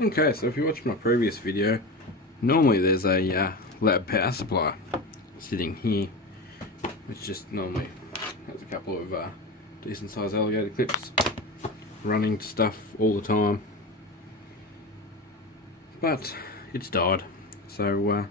Okay, so if you watched my previous video, normally there's a lab power supply sitting here, which just normally has a couple of decent sized alligator clips running to stuff all the time, but it's died. So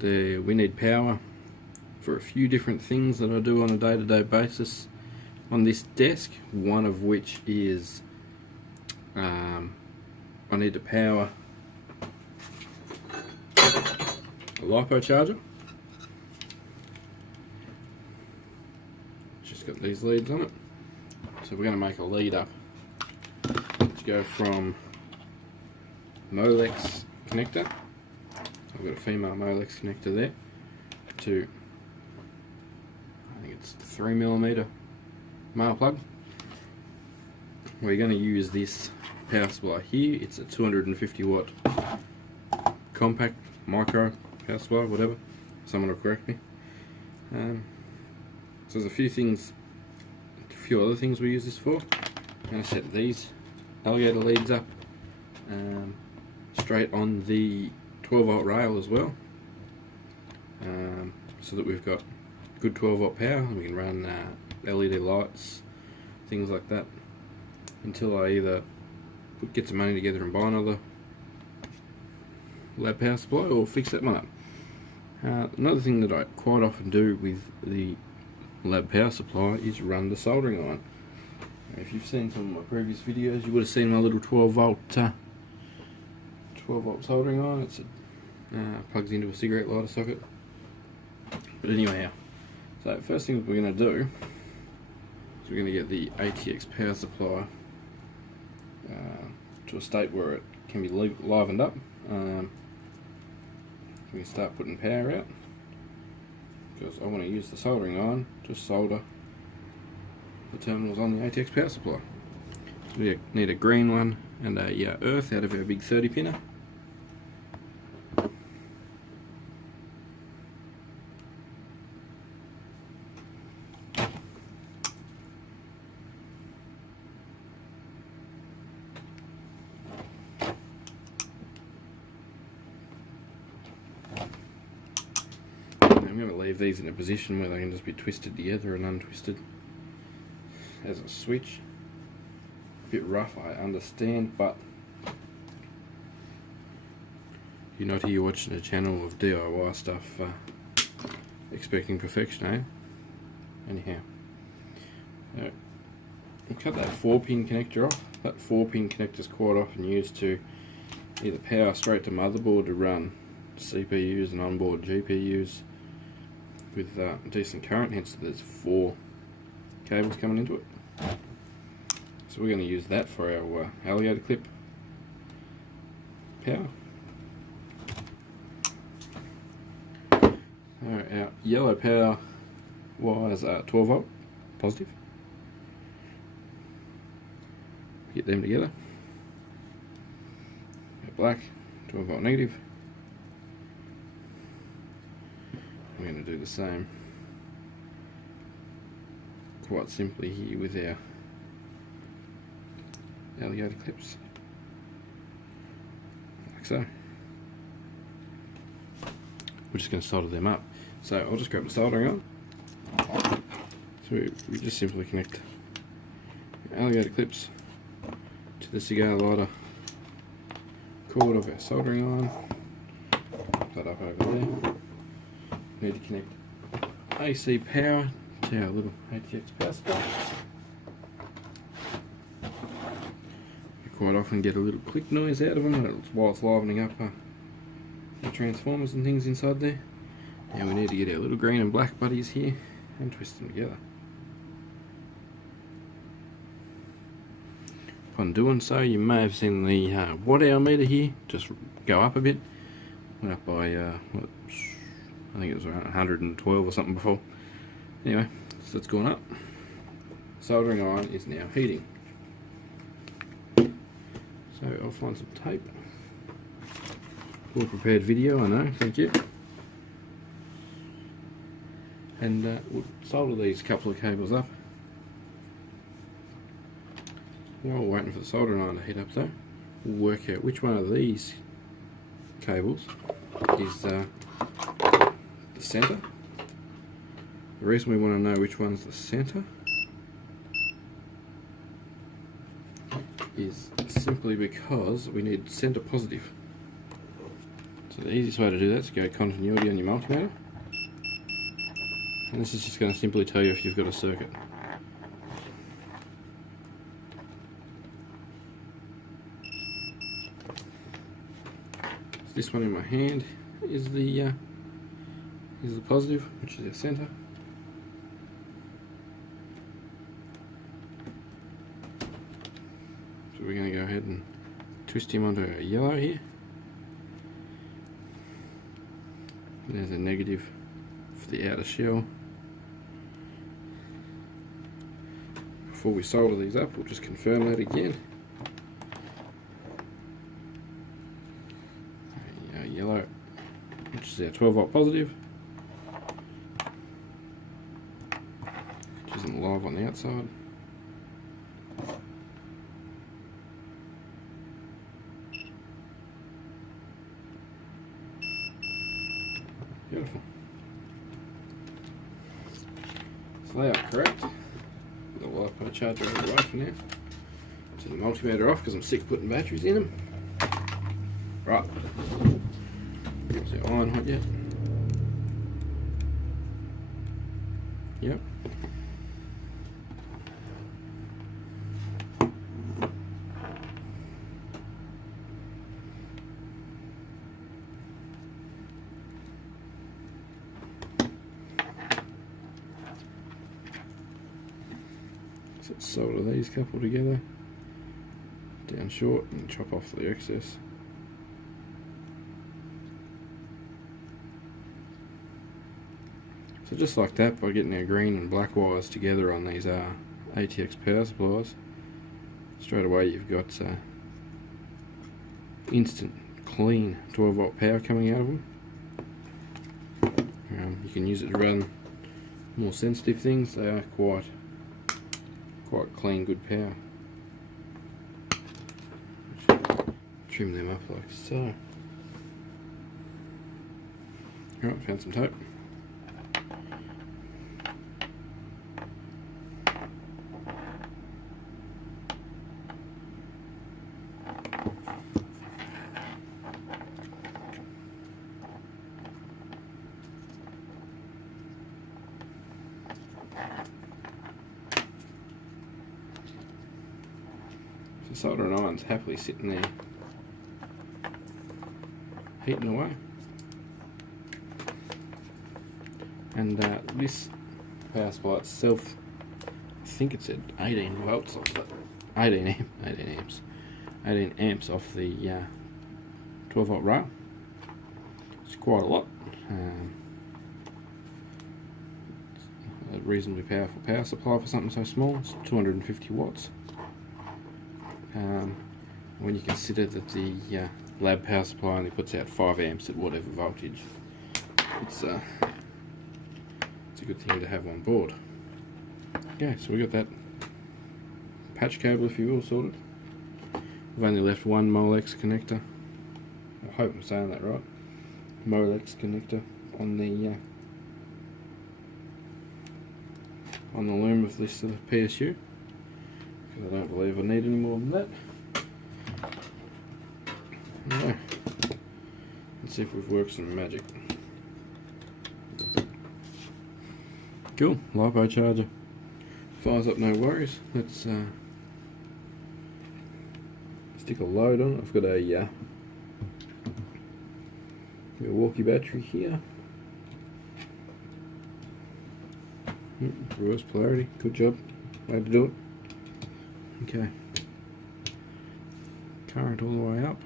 we need power for a few different things that I do on a day-to-day basis on this desk, one of which is I need to power a LiPo charger. Just got these leads on it. So we're going to make a lead up to go from Molex connector. I've got a female Molex connector there to, I think it's 3mm male plug. We're going to use this power supply here. It's a 250 watt compact micro power supply, whatever. Someone will correct me. So there's a few other things we use this for. I'm going to set these alligator leads up straight on the 12 volt rail as well, so that we've got good 12 volt power and we can run LED lights, things like that, until I either get some money together and buy another lab power supply or fix that one up. Another thing that I quite often do with the lab power supply is run the soldering iron. If you've seen some of my previous videos, you would have seen my little 12 volt soldering iron. It plugs into a cigarette lighter socket. But anyhow, so first thing we're going to do is we're going to get the ATX power supply to a state where it can be livened up. We can start putting power out, because I want to use the soldering iron to solder the terminals on the ATX power supply. So we need a green one and a earth out of our big 30 pinner. I'm going to leave these in a position where they can just be twisted together and untwisted as a switch. A bit rough, I understand, but you're not here watching a channel of DIY stuff expecting perfection, eh? Anyhow, we'll cut that 4-pin connector off. That 4-pin connector is quite often used to either power straight to motherboard to run CPUs and onboard GPUs with decent current, hence there's 4 cables coming into it. So we're going to use that for our alligator clip power. Our yellow power wires are 12 volt positive. Get them together. Our black 12 volt negative. We're going to do the same quite simply here with our alligator clips, like so. We're just going to solder them up. So I'll just grab the soldering iron. So we just simply connect alligator clips to the cigar lighter cord of our soldering iron. Put that up over there. Need to connect AC power to our little ATX power supply. You quite often get a little click noise out of them while it's livening up the transformers and things inside there. Now we need to get our little green and black buddies here and twist them together. Upon doing so, you may have seen the watt hour meter here just go up a bit. Went up by I think it was around 112 or something before. Anyway, so it's gone up. Soldering iron is now heating. So I'll find some tape. Well prepared video, I know, thank you. And we'll solder these couple of cables up. While we're waiting for the soldering iron to heat up though, we'll work out which one of these cables is the center. The reason we want to know which one's the center is simply because we need center positive. So the easiest way to do that is to go continuity on your multimeter, and this is just going to simply tell you if you've got a circuit. So this one in my hand is the positive, which is our center. So we're going to go ahead and twist him onto a yellow here. There's a negative for the outer shell. Before we solder these up, we'll just confirm that again. Yellow, which is our 12 volt positive, which isn't live on the outside. Beautiful. So they are correct. The LiPo charger out of the way for now. Turn the multimeter off because I'm sick of putting batteries in them. Right. Is the iron hot yet? Yep. So solder these couple together down short and chop off the excess. So just like that, by getting our green and black wires together on these ATX power supplies, straight away you've got instant, clean 12 volt power coming out of them. You can use it to run more sensitive things. They are quite clean, good power. Trim them up like so. Alright, found some tape. So soldering iron's happily sitting there, heating away. And this power supply itself, I think it said 18 volts off that, 18 amps off the 12 volt rail. It's quite a lot. A reasonably powerful power supply for something so small. It's 250 watts. When you consider that the lab power supply only puts out 5 amps at whatever voltage, it's a good thing to have on board. Yeah, so we got that patch cable, if you will, sorted. We've only left one Molex connector. I hope I'm saying that right. Molex connector on the loom of this PSU, because I don't believe I need any more than that. Anyway, let's see if we've worked some magic. Cool, LiPo charger. Fires up, no worries. Let's stick a load on it. I've got a Milwaukee battery here. Reverse polarity, good job. Way to do it. Okay. Current all the way up.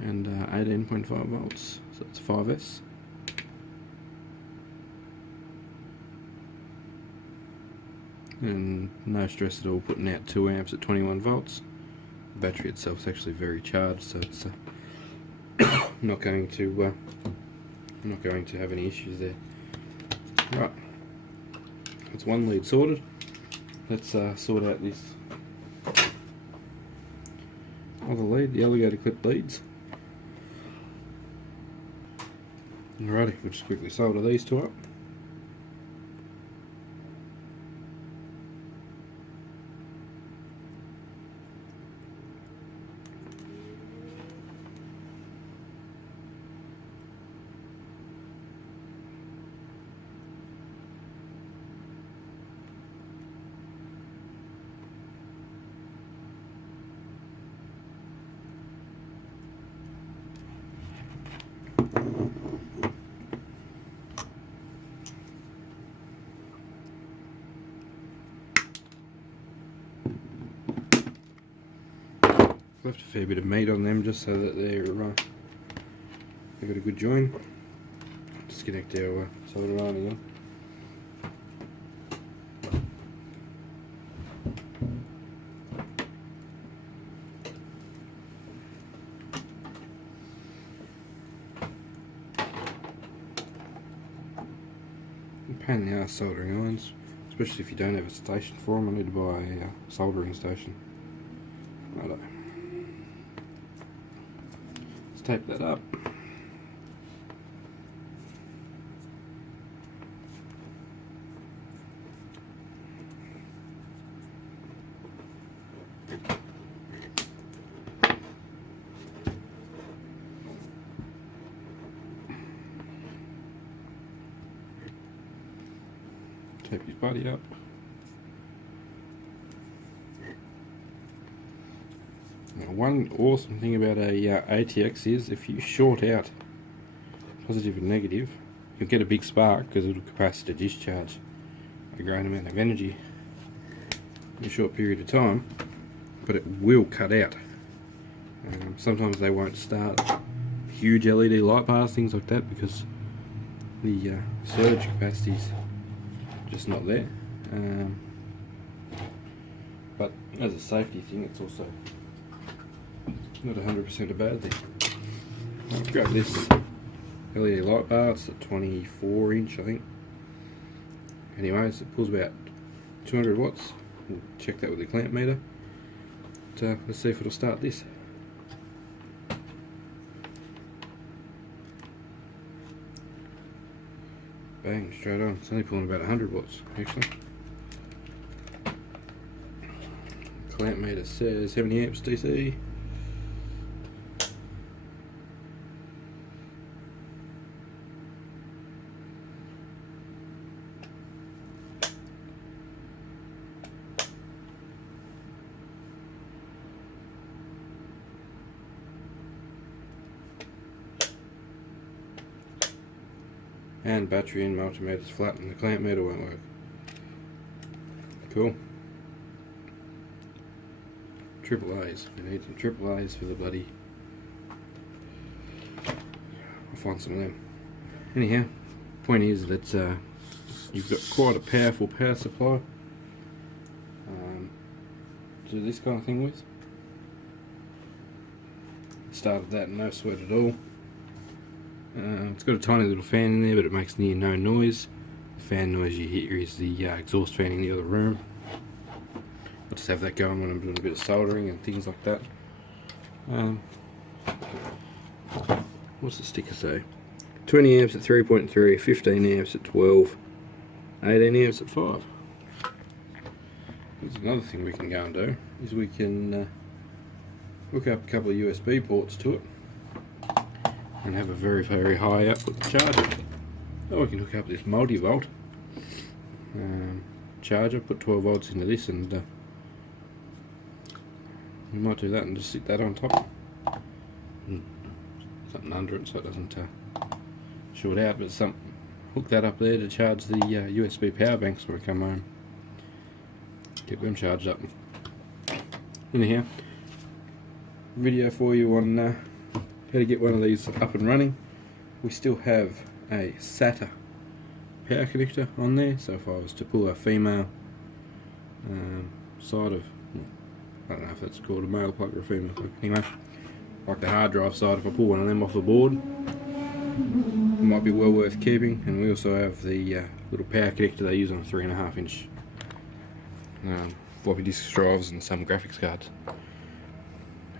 And 18.5 volts, so it's 5S. And no stress at all putting out 2 amps at 21 volts. The battery itself is actually very charged, so it's not going to have any issues there. Right, that's one lead sorted. Let's sort out this of the lead, the alligator clip leads. Alrighty, we'll just quickly solder these two up. Left a fair bit of meat on them just so that they've got a good join. Disconnect our solder iron again. Pain in the ass soldering irons, especially if you don't have a station for them. I need to buy a soldering station. Righto. Let's tape that up. Tape his body up. Now, one awesome thing about a ATX is if you short out positive and negative, you'll get a big spark because it'll capacitor discharge a great amount of energy in a short period of time, but it will cut out. Sometimes they won't start huge LED light bars, things like that, because the surge capacity's just not there. But as a safety thing, it's also not 100% a bad thing. I've got this LED light bar. It's a 24-inch, I think. Anyways, it pulls about 200 watts. We'll check that with the clamp meter. But, let's see if it'll start this. Bang, straight on. It's only pulling about 100 watts, actually. Clamp meter says 70 amps DC. And battery and multimeter's flat and the clamp meter won't work. Cool. Triple A's. We need some triple A's for the bloody. I'll find some of them. Anyhow, point is that you've got quite a powerful power supply to do this kind of thing with. Started that no sweat at all. It's got a tiny little fan in there, but it makes near no noise. The fan noise you hear is the exhaust fan in the other room. I'll just have that going when I'm doing a bit of soldering and things like that. What's the sticker say? 20 amps at 3.3, 15 amps at 12, 18 amps at 5. There's another thing we can go and do, is we can hook up a couple of USB ports to it and have a very, very high output charger. Or we can hook up this multi-volt charger, put 12 volts into this, and we might do that and just stick that on top. Something under it so it doesn't short out, but hook that up there to charge the USB power banks when we come home. Get them charged up. Anyhow, video for you on how to get one of these up and running. We still have a SATA power connector on there, so if I was to pull a female side of, I don't know if that's called a male plug or a female plug, anyway, like the hard drive side, if I pull one of them off the board, it might be well worth keeping. And we also have the little power connector they use on a 3.5 inch floppy disk drives and some graphics cards.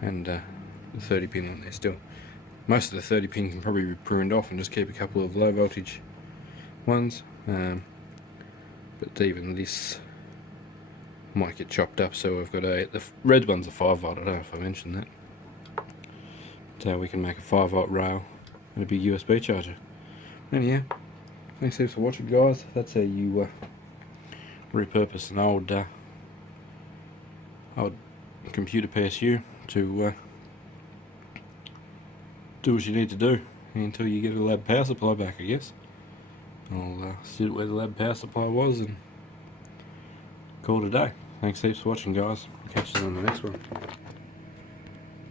and the 30 pin on there still. Most of the 30 pin can probably be pruned off and just keep a couple of low voltage ones, but even this might get chopped up, so we've got the red one's a 5 volt, I don't know if I mentioned that. So we can make a 5 volt rail and a big USB charger. Anyhow, thanks heaps for watching, guys. That's how you repurpose an old computer PSU to do what you need to do until you get a lab power supply back, I guess. I'll sit where the lab power supply was and call it a day. Thanks heaps for watching, guys. Catch you on the next one.